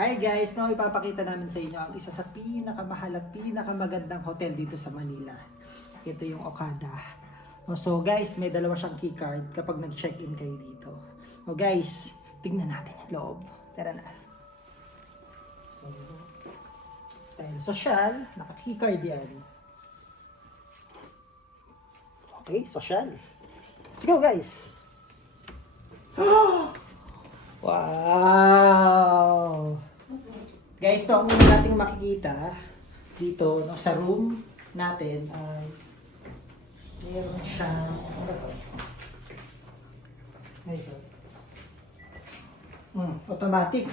Hi guys, no, ipapakita namin sa inyo ang isa sa pinakamahal at pinakamagandang hotel dito sa Manila. Ito yung Okada. So guys, may dalawa siyang keycard kapag nag-check-in kayo dito. So guys, tingnan natin yung loob. Tara na. So, dahil social, naka-keycard yan. Okay, social. Let's go guys! Wow! Guys, so ang una nating makikita dito no, sa room natin ay meron siyang automatic.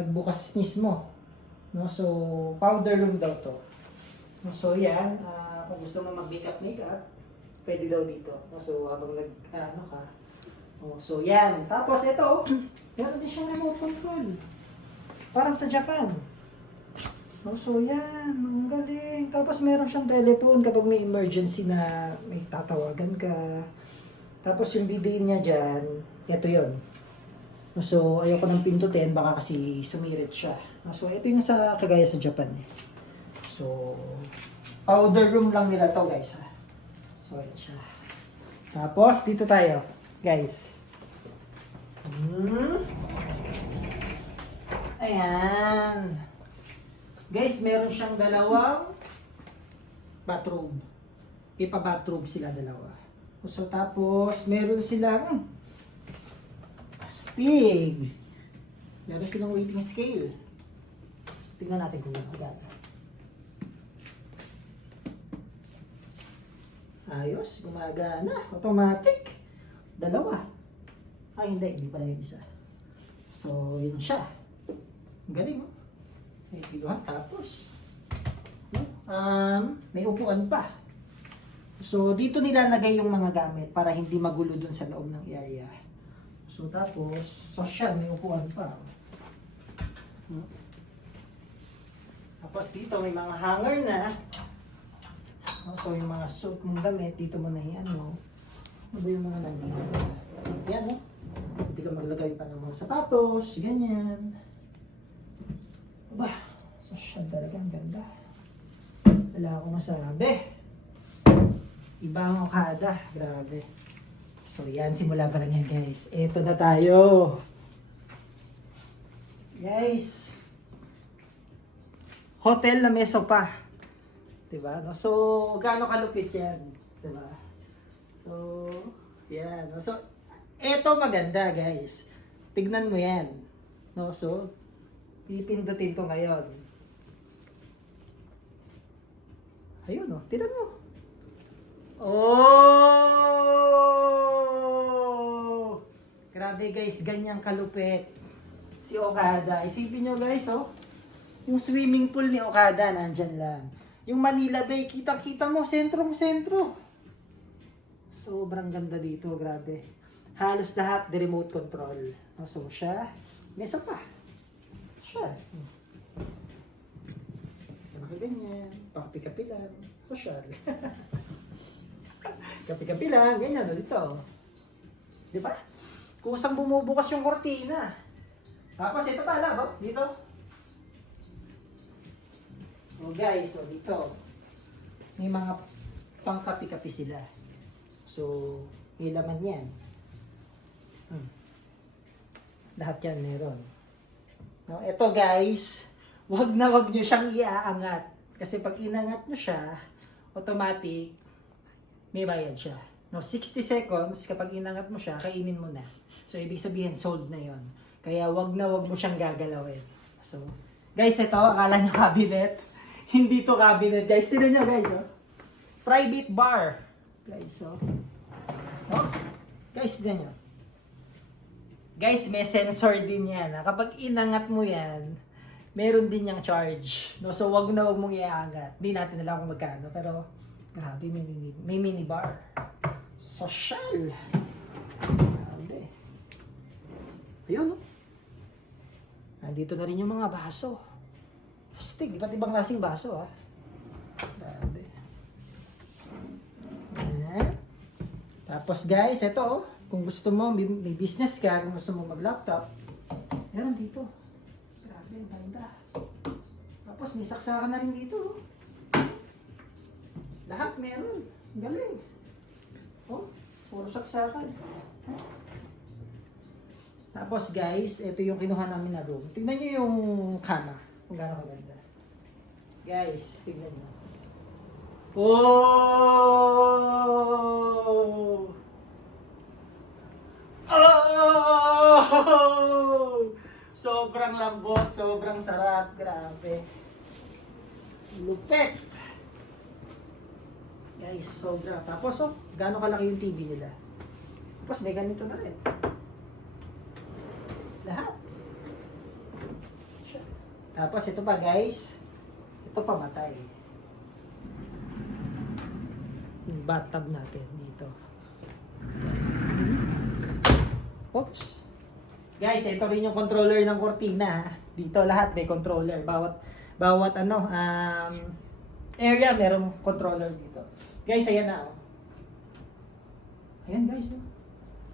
Nagbukas mismo. No, so, powder room daw to. No, so, yan. Kung gusto mo mag-makeup, pwede daw dito. No, so, habang ano ka. So, yan. Tapos, ito, meron din siyang remote control. Parang sa Japan. So, yan. Ang galing. Tapos, meron siyang telephone kapag may emergency na may tatawagan ka. Tapos, yung video niya dyan, ito yon. So, ayoko ng pindutin, baka kasi sumirit siya. So, ito yung sa kagaya sa Japan. So, powder room lang nila to guys. Ha? So, ayan siya. Tapos, dito tayo. Guys. Ayan. Guys, meron siyang dalawang bathrobe. Ipa-bathrobe sila dalawa. So, tapos, meron silang astig. Meron silang weighting scale. Tingnan natin kung maganda. Ayos, gumagana. Automatic. Dalawa. Ay, hindi pala yung isa. So, yun siya. Galing, no? May piluhan. Tapos, may upuan pa. So, dito nilalagay yung mga gamit para hindi magulo dun sa loob ng area. So, tapos, social, may upuan pa. Tapos, dito may mga hanger na. So, yung mga suit mong damit, dito mo na yan, no? Ano ba yung mga nandito? Yan, no? Hindi ka maglagay pa ng mga sapatos, ganyan. Aba, social talaga, ang ganda. Wala akong masabi. Iba ang Okada, grabe. So yan, simula pa lang yan guys. Eto na tayo. Guys. Hotel na may sopa. Diba? No? So, gaano kalupit yan? Diba? So, yan. No? So, eto maganda guys. Tignan mo yan. No? So, pipindutin ko ngayon. Ayun o, tignan mo. Oh! Grabe guys, ganyang kalupit si Okada. Isipin nyo guys, oh. Yung swimming pool ni Okada, nandyan lang. Yung Manila Bay, kitang-kita mo, sentrong-sentro. Sobrang ganda dito, grabe. Halos lahat, the remote control. So siya, mesa pa. Siya. Ganyan, pakapi-kapi lang. Social. Kapi-kapi lang, ganyan, dito. Di ba? Kusang bumubukas yung kortina. Tapos ito pala, dito. Oh guys, so dito. May mga pangkapi-kapi sila. So, may laman yan. Lahat yan meron. No, ito guys, wag nyo siyang iaangat. Kasi pag inangat nyo siya, automatic, may bayad siya. No, 60 seconds, kapag inangat mo siya, kainin mo na. So, ibig sabihin, sold na yon. Kaya wag mo siyang gagalawin. So, guys, ito, akala nyo cabinet. Hindi to cabinet, guys. Tignan nyo, guys, oh. Private bar. Guys, oh. Oh, guys, tignan nyo. Guys, may sensor din yan. Kapag inangat mo yan, meron din yung charge. No, so, wag mong iaangat. Hindi natin alam kung magkano, pero grabe, may mini bar. Social. Grabe. Ayun, no? Nandito na rin yung mga baso. Astig, iba't ibang klaseng baso, ha? Grabe. Tapos, guys, ito, oh. Kung gusto mo, may business ka, kung gusto mo mag-laptop, meron dito. Grabe. Galing, ganda. Tapos may saksakan na rin dito. Oh. Lahat meron. Galing. Oh, puro saksakan. Tapos guys, ito yung kinuha namin na room. Tignan nyo yung kama. Kung gano'n kaganda. Guys, tignan nyo. Oh! Oh! Sobrang lambot, sobrang sarap. Grabe. Lupet. Guys, sobra. Tapos, oh, gano'n kalaki yung TV nila. Tapos, may ganito na rin. Lahat. Tapos, ito pa, guys. Ito pa matay. Yung bathtub natin dito. Oops. Guys, ito rin yung controller ng cortina. Dito lahat may controller. Bawat area merong controller dito. Guys, ayan na. Oh. Ayan guys. Oh.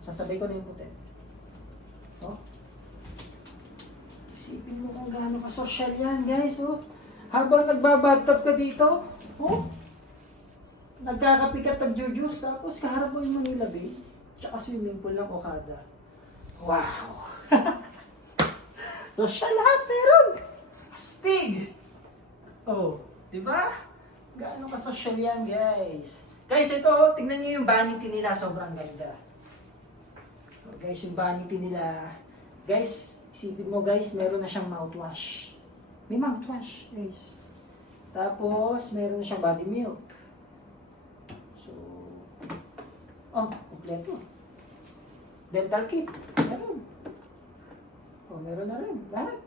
Sasabay ko na yung puti. Oh. Isipin mo kung gaano ka-social yan guys. Oh. Habang nagbabathtub ka dito. Oh. Nagkakapikat nag-juice. Tapos kaharap mo yung Manila Bay. Tsaka swimming pool ng Okada. Wow! Social lahat meron! Astig! Oh, di ba? Gaano ka-social yan, guys? Guys, ito, tingnan nyo yung vanity nila. Sobrang ganda. So, guys, yung vanity nila. Guys, isipin mo, guys, meron na siyang mouthwash. May mouthwash, guys. Tapos, meron na siyang body milk. So, oh, kompleto. Dental kit. Meron. Oh, meron na rin. Lahat.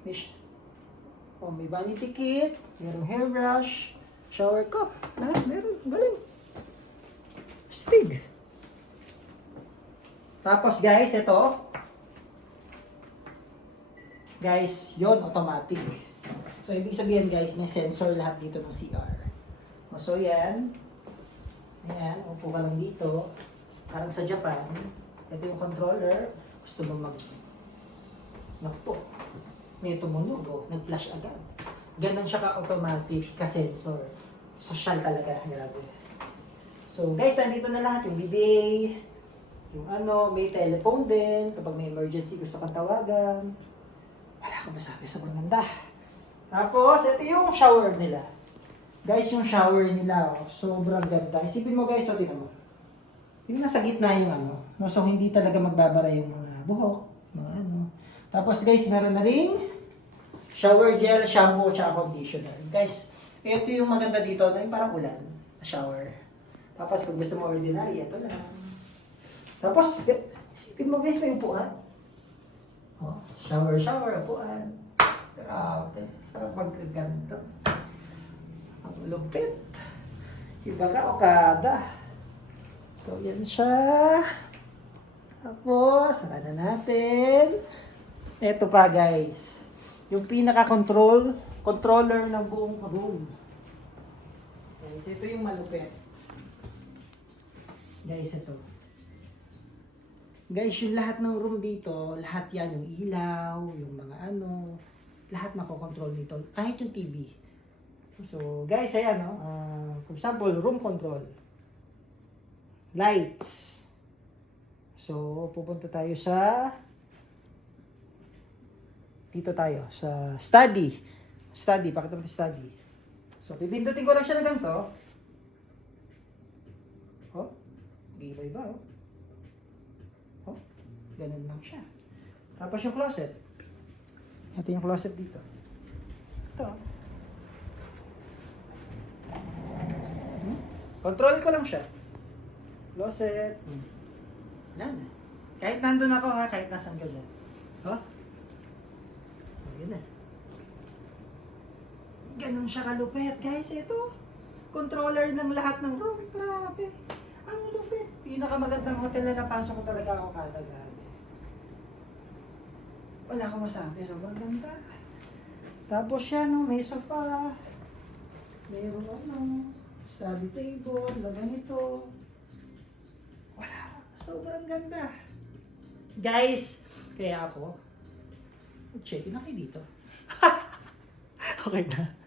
May vanity kit. Merong hairbrush. Shower cup. Lahat meron. Galing. Stig. Tapos guys, ito. Guys, yon automatic. So, ibig sabihin guys, may sensor lahat dito ng CR. So, yan. Ayan. Upo ka lang dito. Parang sa Japan, ito yung controller, gusto mo Nakpo, may tumunog, oh, nag-flash agad. Ganon siya ka-automatic, ka-sensor. Social talaga, grabe. So guys, nandito na lahat, yung bidet, yung may telephone din, kapag may emergency gusto kang tawagan. Wala akong masabi, sobrang ganda. Tapos, ito yung shower nila. Guys, yung shower nila, oh, sobrang ganda. Isipin mo guys, tingnan mo. Yung nasa gitna yung no? So hindi talaga magbabara yung mga buhok, mga Tapos guys, meron na ring shower gel, shampoo, tsaka conditioner. Guys, ito yung maganda dito, na yung parang ulan, na shower. Tapos kung gusto mo ordinary, ito lang. Tapos, isipin mo guys, may upuan. Oh, shower, upuan. Grabe, sarap magkaganto. Ang lupit. Iba ka, Okada. So, yan siya. Tapos, saka na natin. Ito pa, guys. Yung pinaka-controller ng buong room. Guys, ito yung malupit. Guys, ito. Guys, yung lahat ng room dito, lahat yan, yung ilaw, yung mga lahat makokontrol dito. Kahit yung TV. So, guys, ayan, for example, room control. Lights. So, pupunta tayo dito tayo, sa study. Study, pakita mo ito study. So, pipindutin ko lang siya na ganito. Oh, iba-iba, oh. Oh, ganun lang siya. Tapos yung closet. Ito yung closet dito. Ito. Control ko lang siya. Closet. Wala na. Kahit nandun ako kahit nasan ka dyan. Oh? Ayun na. Ganun siya kalupit. Guys, ito. Controller ng lahat ng room. Grabe. Ang lupit. Pinakamagandang hotel na napasok ko talaga ako kada. Grabe. Wala akong masabi. Sobrang ganda. Tapos yan, may sofa. Mayroong study table, na ganito. Wala. Sobrang ganda. Guys, kaya ako, Check na kayo dito. Okay na.